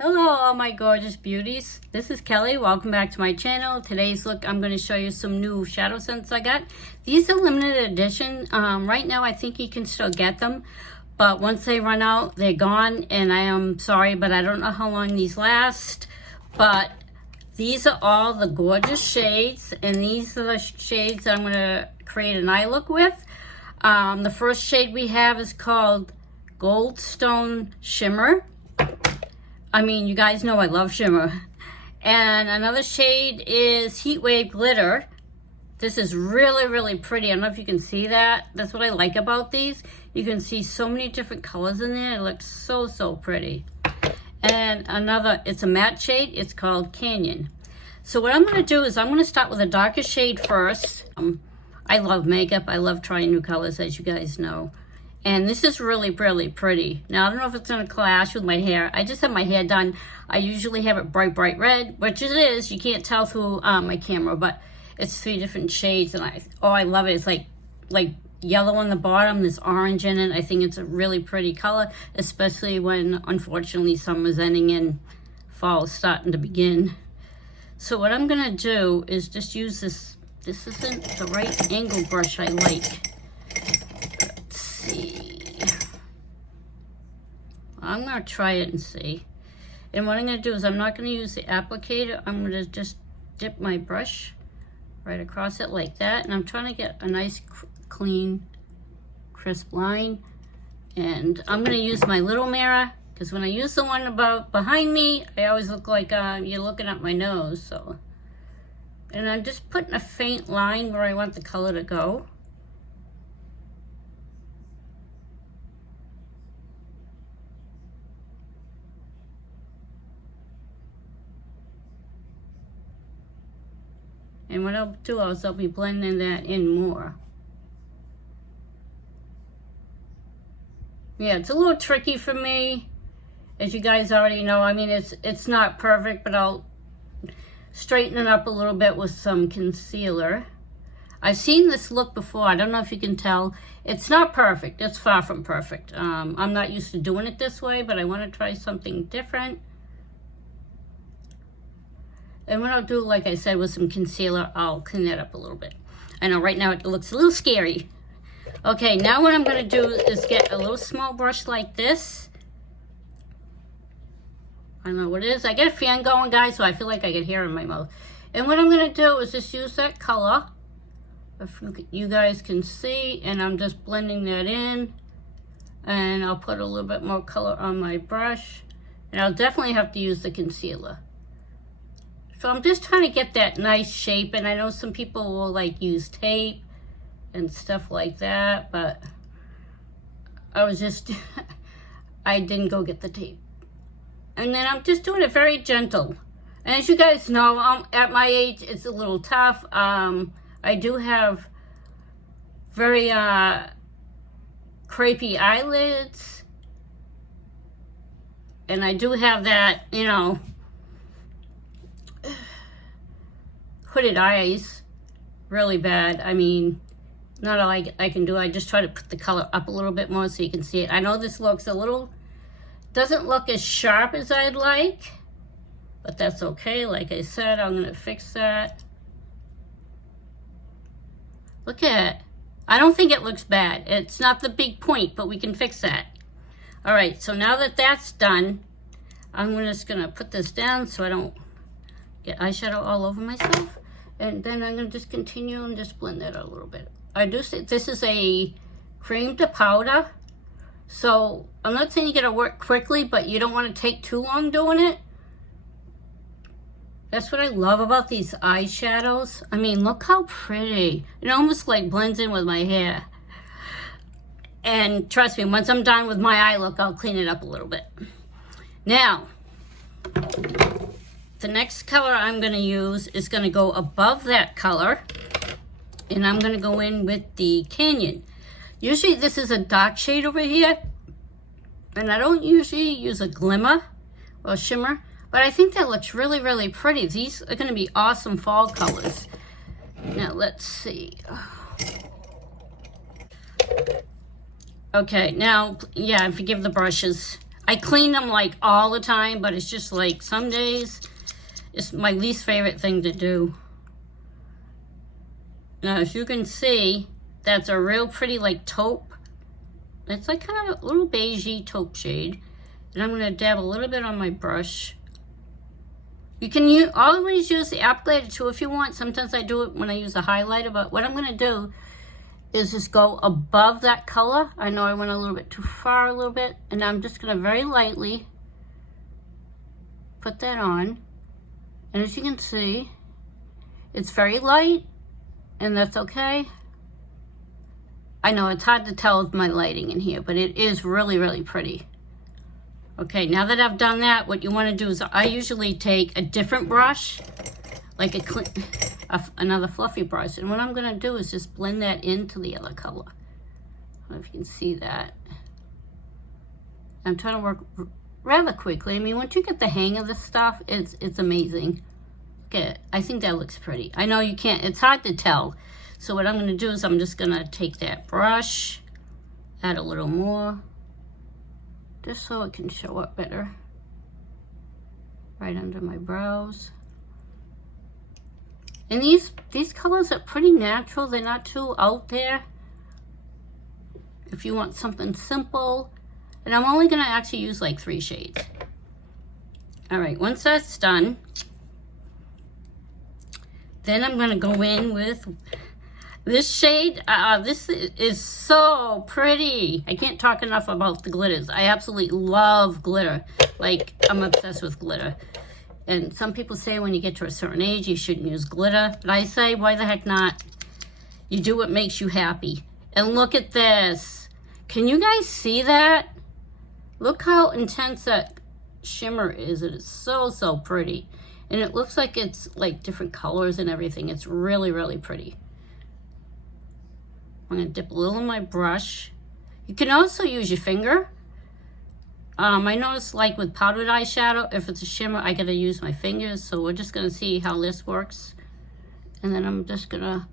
Hello all my gorgeous beauties. This is Kelly. Welcome back to my channel. Today's look, I'm going to show you some new Shadowsense I got. These are limited edition. Right now I think you can still get them, but once they run out, they're gone, and I am sorry, but I don't know how long these last. But these are all the gorgeous shades, and these are the shades that I'm going to create an eye look with. The first shade we have is called Goldstone Shimmer. I mean, you guys know I love Shimmer. And another shade is Heatwave Glitter. This is really, really pretty. I don't know if you can see that. That's what I like about these. You can see so many different colors in there. It looks so, so pretty. And another, it's a matte shade. It's called Canyon. So what I'm going to do is I'm going to start with a darker shade first. I love makeup. I love trying new colors, as you guys know. And this is really, really pretty. Now, I don't know if it's going to clash with my hair. I just have my hair done. I usually have it bright, bright red, which it is. You can't tell through my camera, but it's 3 different shades. And I love it. It's like yellow on the bottom. There's orange in it. I think it's a really pretty color, especially when, unfortunately, summer's ending and fall is starting to begin. So what I'm going to do is just use this. This isn't the right angle brush I like. I'm going to try it and see. And what I'm going to do is I'm not going to use the applicator. I'm going to just dip my brush right across it like that. And I'm trying to get a nice, clean, crisp line. And I'm going to use my little mirror, because when I use the one about behind me, I always look like you're looking at my nose. So, and I'm just putting a faint line where I want the color to go. And what I'll do is I'll be blending that in more. Yeah, it's a little tricky for me, as you guys already know. I mean, it's not perfect, but I'll straighten it up a little bit with some concealer. I've seen this look before. I don't know if you can tell. It's not perfect. It's far from perfect. I'm not used to doing it this way, but I want to try something different. And what I'll do, like I said, with some concealer, I'll clean that up a little bit. I know right now it looks a little scary. Okay, now what I'm going to do is get a little small brush like this. I don't know what it is. I got a fan going, guys, so I feel like I get hair in my mouth. And what I'm going to do is just use that color, if you guys can see, and I'm just blending that in. And I'll put a little bit more color on my brush. And I'll definitely have to use the concealer. So I'm just trying to get that nice shape, and I know some people will like use tape and stuff like that, but I was just, I didn't go get the tape. And then I'm just doing it very gentle. And as you guys know, at my age, it's a little tough. I do have very crepey eyelids, and I do have that, you know, hooded eyes really bad. I mean, not all I can do. I just try to put the color up a little bit more so you can see it. I know this looks a little, doesn't look as sharp as I'd like, but that's okay. Like I said, I'm going to fix that. Look at it. I don't think it looks bad. It's not the big point, but we can fix that. All right, so now that that's done, I'm just going to put this down so I don't get eyeshadow all over myself. And then I'm going to just continue and just blend that out a little bit. I do say this is a cream to powder. So I'm not saying you got to work quickly, but you don't want to take too long doing it. That's what I love about these eyeshadows. I mean, look how pretty. It almost like blends in with my hair. And trust me, once I'm done with my eye look, I'll clean it up a little bit. Now, the next color I'm going to use is going to go above that color, and I'm going to go in with the Canyon. Usually this is a dark shade over here, and I don't usually use a glimmer or shimmer, but I think that looks really, really pretty. These are going to be awesome fall colors. Now let's see. Okay, now, yeah, forgive the brushes. I clean them like all the time, but it's just like some days it's my least favorite thing to do. Now, as you can see, that's a real pretty like taupe. It's like kind of a little beigey taupe shade. And I'm going to dab a little bit on my brush. You can always use the applicator too if you want. Sometimes I do it when I use a highlighter, but what I'm going to do is just go above that color. I know I went a little bit too far a little bit, and I'm just going to very lightly put that on. And as you can see, it's very light, and that's okay. I know it's hard to tell with my lighting in here, but it is really, really pretty. Okay, now that I've done that, what you want to do is I usually take a different brush, like another fluffy brush, and what I'm going to do is just blend that into the other color. I don't know if you can see that. I'm trying to work rather quickly. I mean, once you get the hang of this stuff, it's amazing. Okay, I think that looks pretty. I know you can't, it's hard to tell. So what I'm going to do is I'm just going to take that brush, add a little more, just so it can show up better right under my brows. And these colors are pretty natural. They're not too out there. If you want something simple, and I'm only going to actually use like 3 shades. All right, once that's done, then I'm going to go in with this shade. This is so pretty. I can't talk enough about the glitters. I absolutely love glitter. Like, I'm obsessed with glitter. And some people say when you get to a certain age, you shouldn't use glitter. But I say, why the heck not? You do what makes you happy. And look at this. Can you guys see that? Look how intense that shimmer is. It is so, so pretty. And it looks like it's like different colors and everything. It's really, really pretty. I'm going to dip a little in my brush. You can also use your finger. I noticed like with powdered eyeshadow, if it's a shimmer, I got to use my fingers. So we're just going to see how this works. And then I'm just going to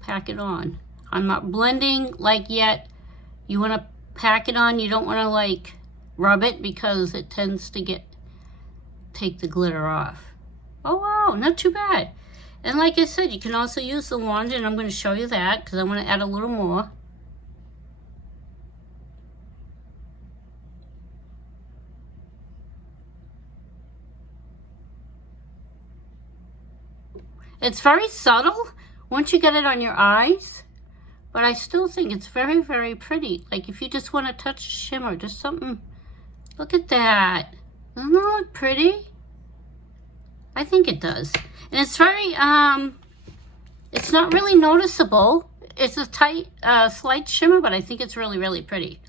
pack it on. I'm not blending like yet. You want to pack it on. You don't want to like rub it because it tends to take the glitter off. Oh wow, not too bad. And like I said, you can also use the wand, and I'm going to show you that because I want to add a little more. It's very subtle once you get it on your eyes, but I still think it's very, very pretty. Like if you just want to touch shimmer, just something. Look at that. Doesn't that look pretty? I think it does. And it's very, it's not really noticeable. It's a tight, slight shimmer, but I think it's really, really pretty.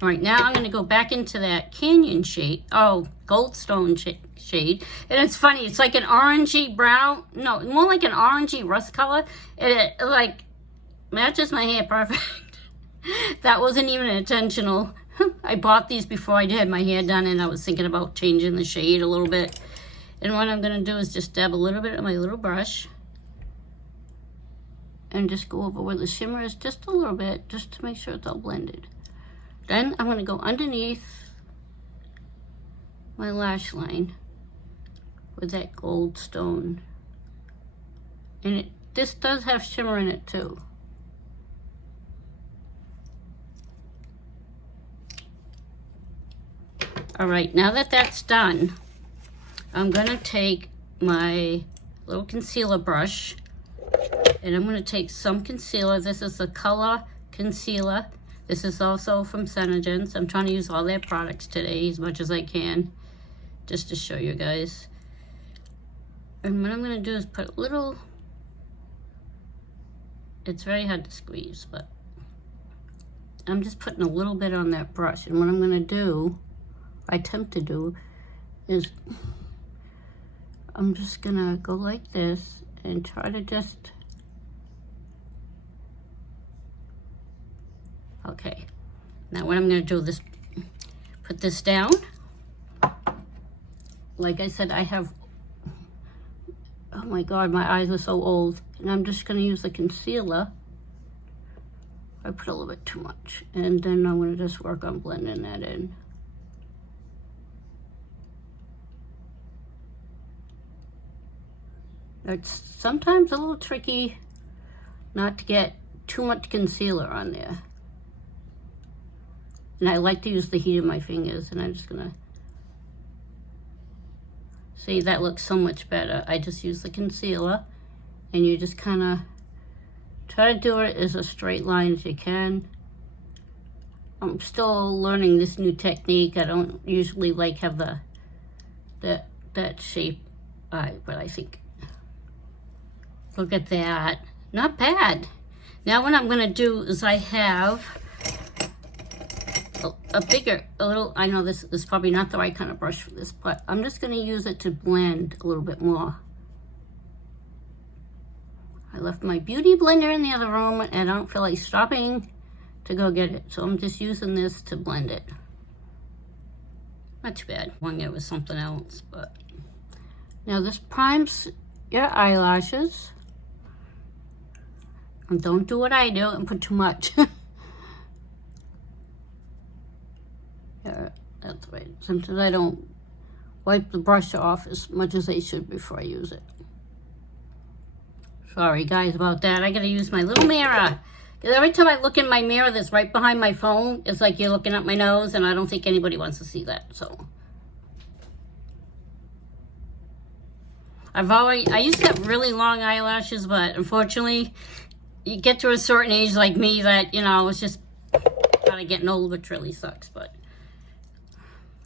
All right, now I'm going to go back into that Canyon shade. Oh, Goldstone shade. And it's funny. It's like an orangey brown. No, more like an orangey rust color. It like matches my hair perfect. That wasn't even intentional. I bought these before I had my hair done, and I was thinking about changing the shade a little bit. And what I'm going to do is just dab a little bit on my little brush. And just go over where the shimmer is just a little bit, just to make sure it's all blended. Then I'm going to go underneath my lash line with that Goldstone. And this does have shimmer in it too. All right, now that that's done, I'm going to take my little concealer brush, and I'm going to take some concealer. This is the Color Concealer. This is also from SeneGence. I'm trying to use all their products today as much as I can, just to show you guys. And what I'm going to do is put a little, it's very hard to squeeze, but I'm just putting a little bit on that brush. And what I'm going to do, I attempt to do, is I'm just going to go like this and try to just, okay. Now what I'm going to do is put this down. Like I said, I have, oh my God, my eyes are so old. And I'm just going to use the concealer I put a little bit too much. And then I'm going to just work on blending that in. It's sometimes a little tricky not to get too much concealer on there. And I like to use the heat of my fingers, and I'm just gonna, see, that looks so much better. I just use the concealer, and you just kind of try to do it as a straight line as you can. I'm still learning this new technique. I don't usually like have that shape, but I think, look at that, not bad. Now what I'm gonna do is I have a little, I know this is probably not the right kind of brush for this, but I'm just gonna use it to blend a little bit more. I left my beauty blender in the other room and I don't feel like stopping to go get it. So I'm just using this to blend it. Not too bad. One it was something else, but. Now this primes your eyelashes. And don't do what I do and put too much. Yeah, that's right. Sometimes I don't wipe the brush off as much as I should before I use it. Sorry guys about that. I gotta use my little mirror. Because every time I look in my mirror that's right behind my phone, it's like you're looking at my nose, and I don't think anybody wants to see that, so. I used to have really long eyelashes, but unfortunately, you get to a certain age like me that, you know, it's just kind of getting old, which really sucks, but.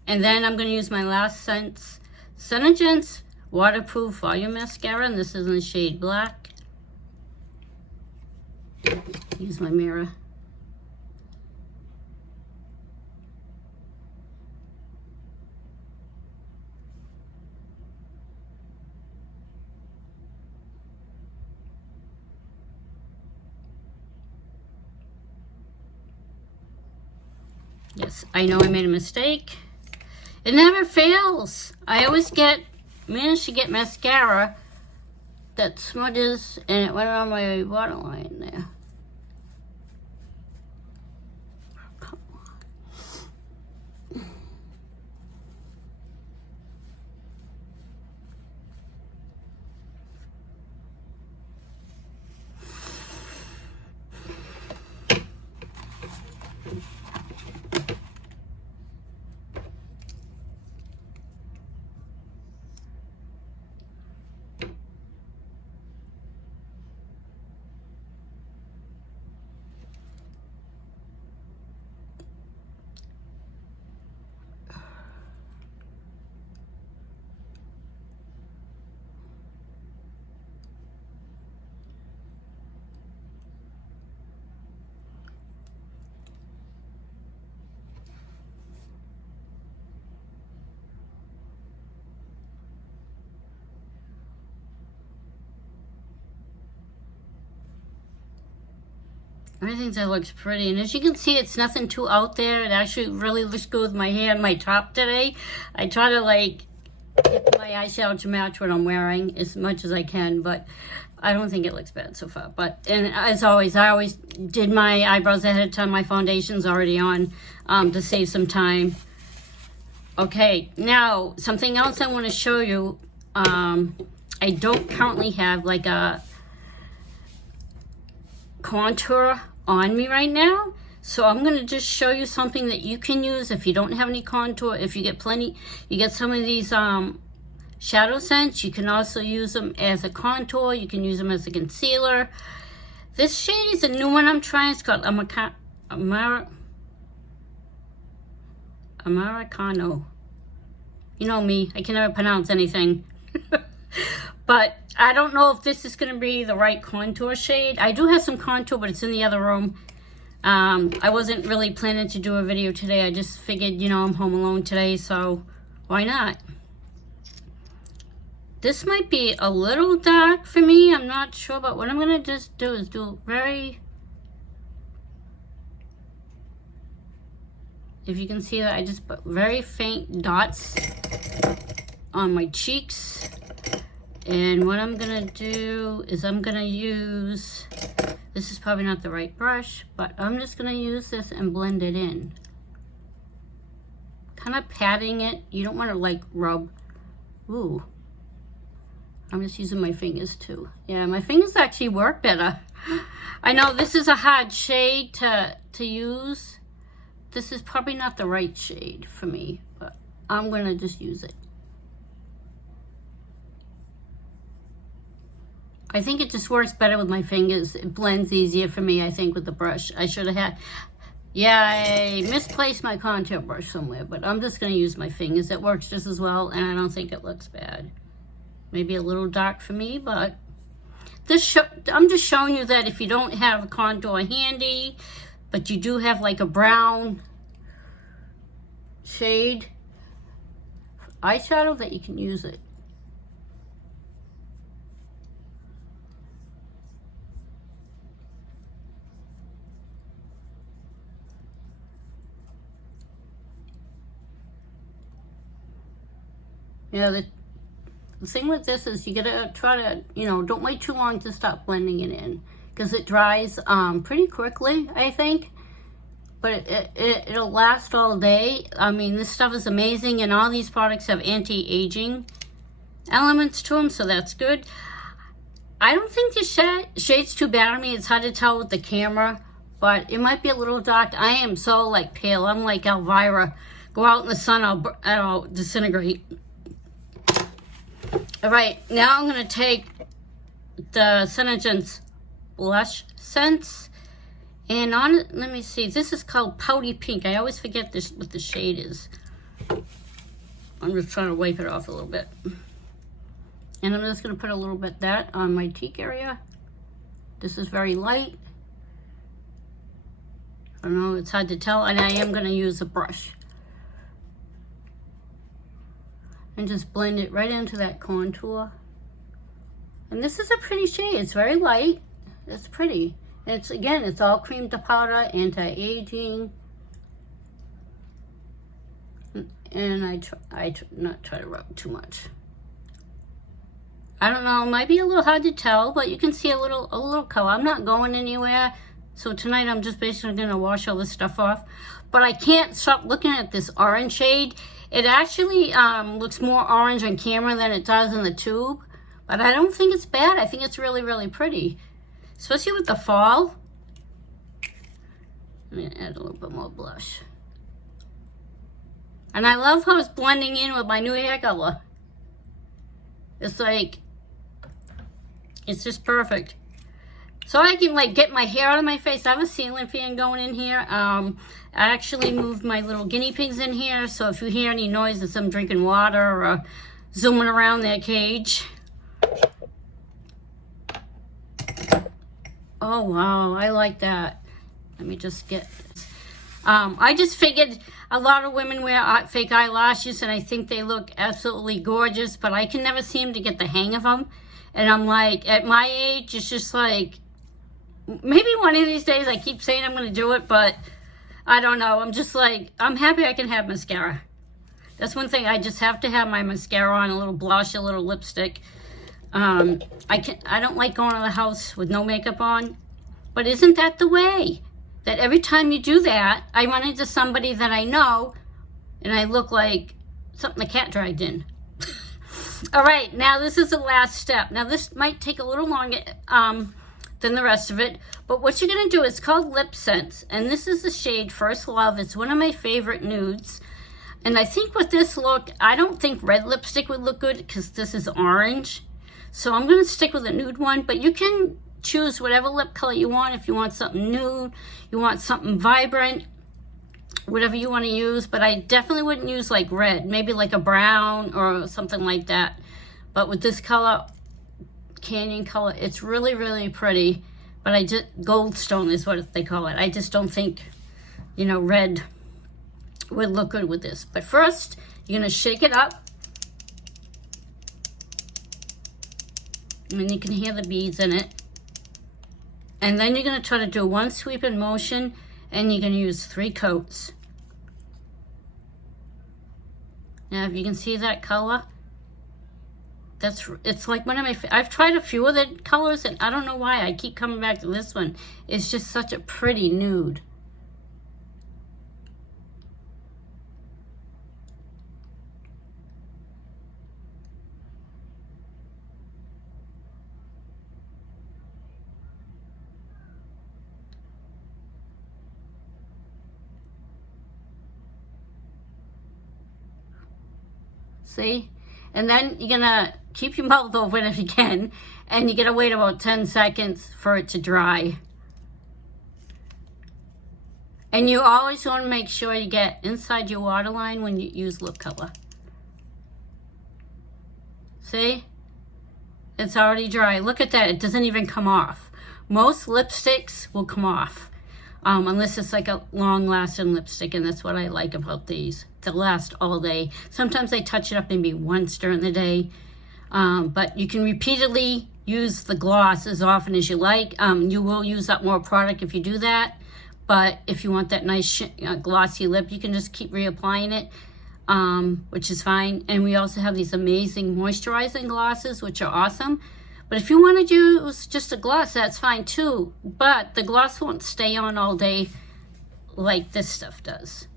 And then I'm going to use my Lashsense SeneGence Waterproof Volume Mascara, and this is in the shade Black. Use my mirror. Yes, I know I made a mistake. It never fails. I always manage to get mascara that smudges, and it went on my waterline there. Come on. Everything that looks pretty, and as you can see, it's nothing too out there. It actually really looks good with my hair and my top today. I try to like get my eyeshadow to match what I'm wearing as much as I can, but I don't think it looks bad so far. But, and as always, I always did my eyebrows ahead of time. My foundation's already on to save some time. Okay, now something else I want to show you. I don't currently have like a contour on me right now, so I'm going to just show you something that you can use if you don't have any contour. If you get you get some of these Shadowsense, you can also use them as a contour. You can use them as a concealer. This shade is a new one I'm trying. It's called Americano. You know me, I can never pronounce anything. But I don't know if this is going to be the right contour shade. I do have some contour, but it's in the other room. I wasn't really planning to do a video today. I just figured, you know, I'm home alone today, so why not? This might be a little dark for me. I'm not sure, but what I'm going to just do is do very... If you can see that, I just put very faint dots on my cheeks. And what I'm gonna do is I'm gonna use This is probably not the right brush, but I'm just gonna use this and blend it in. Kind of patting it. You don't want to like rub. Ooh. I'm just using my fingers too. Yeah, my fingers actually work better. I know this is a hard shade to use. This is probably not the right shade for me, but I'm gonna just use it. I think it just works better with my fingers. It blends easier for me, I think, with the brush. I should have had, yeah, I misplaced my contour brush somewhere, but I'm just gonna use my fingers. It works just as well, and I don't think it looks bad. Maybe a little dark for me, but I'm just showing you that if you don't have a contour handy, but you do have like a brown shade eyeshadow, that you can use it. Yeah, the thing with this is you gotta try to, don't wait too long to stop blending it in, because it dries pretty quickly, I think. But it'll last all day. I mean, this stuff is amazing, and all these products have anti-aging elements to them, so that's good. I don't think the shade's too bad on me. It's hard to tell with the camera, but it might be a little dark. I am so like pale. I'm like Elvira. Go out in the sun, I'll disintegrate. All right, now I'm gonna take the SeneGence Lashsense, and on it, let me see, this is called Pouty Pink. I always forget this, what the shade is. I'm just trying to wipe it off a little bit. And I'm just gonna put a little bit of that on my cheek area. This is very light. I don't know, it's hard to tell, and I am gonna use a brush. And just blend it right into that contour. And this is a pretty shade. It's very light. It's pretty. And it's, again, it's all cream to powder, anti-aging. And I not try to rub too much. I don't know, it might be a little hard to tell, but you can see a little color. I'm not going anywhere. So tonight I'm just basically gonna wash all this stuff off. But I can't stop looking at this orange shade. It actually looks more orange on camera than it does in the tube, but I don't think it's bad. I think it's really, really pretty, especially with the fall. I'm gonna add a little bit more blush. And I love how it's blending in with my new hair color. It's like, it's just perfect. So I can like get my hair out of my face. I have a ceiling fan going in here. I actually moved my little guinea pigs in here, so if you hear any noise, it's them drinking water or zooming around their cage. Oh wow, I like that. Let me just get this. I just figured a lot of women wear fake eyelashes, and I think they look absolutely gorgeous, but I can never seem to get the hang of them. And I'm like, at my age, it's just like, maybe one of these days. I keep saying I'm going to do it, but I don't know. I'm just like, I'm happy I can have mascara. That's one thing. I just have to have my mascara on, a little blush, a little lipstick. I don't like going to the house with no makeup on, but isn't that the way? That every time you do that, I run into somebody that I know, and I look like something the cat dragged in. All right, now this is the last step. Now this might take a little longer than the rest of it, but what you're gonna do is called Lipsense, and this is the shade First Love. It's one of my favorite nudes, and I think with this look, I don't think red lipstick would look good because this is orange, so I'm gonna stick with a nude one, but you can choose whatever lip color you want. If you want something nude, you want something vibrant, whatever you want to use, but I definitely wouldn't use like red, maybe like a brown or something like that. But with this color, canyon color, it's really, really pretty. But I just, Goldstone is what they call it. I just don't think, red would look good with this. But first, you're gonna shake it up. And you can hear the beads in it. And then you're gonna try to do one sweep in motion, and you're gonna use 3 coats. Now, if you can see that color, it's like one of my, I've tried a few of the colors and I don't know why I keep coming back to this one. It's just such a pretty nude. See? And then you're gonna keep your mouth open if you can, and you're gonna wait about 10 seconds for it to dry. And you always want to make sure you get inside your waterline when you use lip color. See? It's already dry. Look at that, it doesn't even come off. Most lipsticks will come off. Unless it's like a long-lasting lipstick, and that's what I like about these. They'll last all day. Sometimes I touch it up maybe once during the day, but you can repeatedly use the gloss as often as you like. You will use up more product if you do that, but if you want that nice glossy lip, you can just keep reapplying it, which is fine. And we also have these amazing moisturizing glosses, which are awesome. But if you want to use just a gloss, that's fine too. But the gloss won't stay on all day like this stuff does.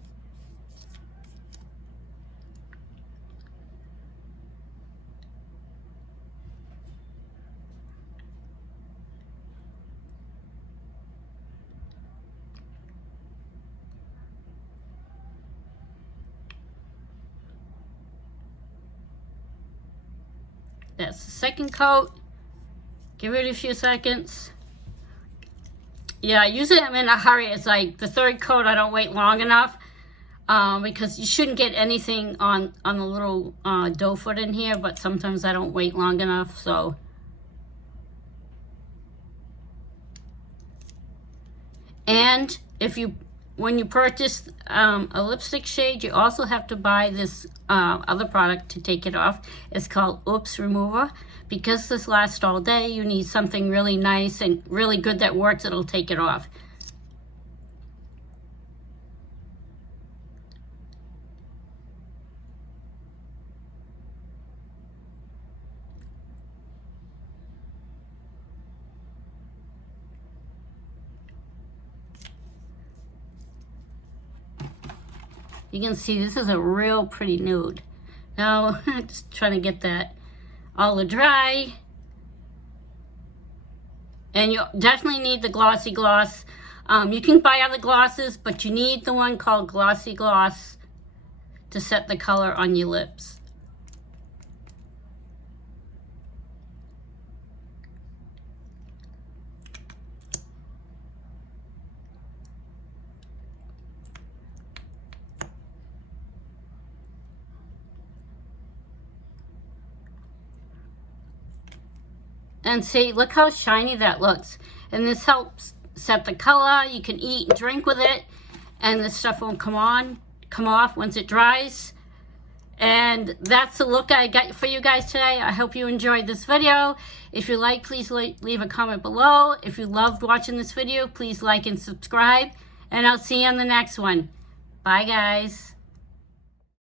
That's the second coat. Give it a few seconds. Yeah, usually I'm in a hurry. It's like the third coat, I don't wait long enough because you shouldn't get anything on the little doe foot in here, but sometimes I don't wait long enough, so. And when you purchase a lipstick shade, you also have to buy this other product to take it off. It's called Oops Remover. Because this lasts all day, you need something really nice and really good that works. It'll take it off. You can see this is a real pretty nude. Now, just trying to get that all dry. And you definitely need the glossy gloss. You can buy other glosses, but you need the one called Glossy Gloss to set the color on your lips. And see, look how shiny that looks. And this helps set the color. You can eat and drink with it, and this stuff won't come off once it dries. And that's the look I got for you guys today. I hope you enjoyed this video. If you like, please leave a comment below. If you loved watching this video, please like and subscribe. And I'll see you on the next one. Bye, guys.